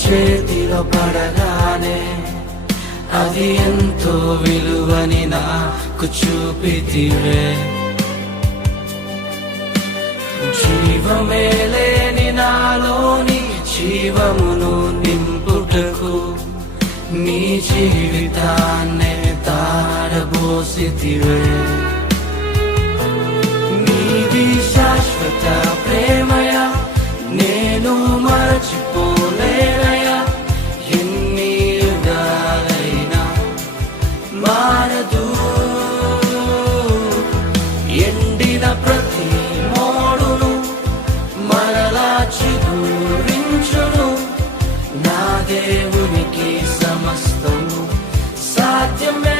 చేతిలో పడగానే అది ఎంతో విలువని నాకు చూపితివే. జీవమే లేని నాలోని జీవమును నింపుటకు నీ జీవితాన్నే తారబోసితివే. నీది శాశ్వత ప్రేమయ నేను మరచిపోలేనయా. ఎన్ని యుగాలైనా మారదు. ఎండిన ప్రతి మోడును మరలా చిగురించును. నా దేవునికి సమస్తము సాధ్యమే.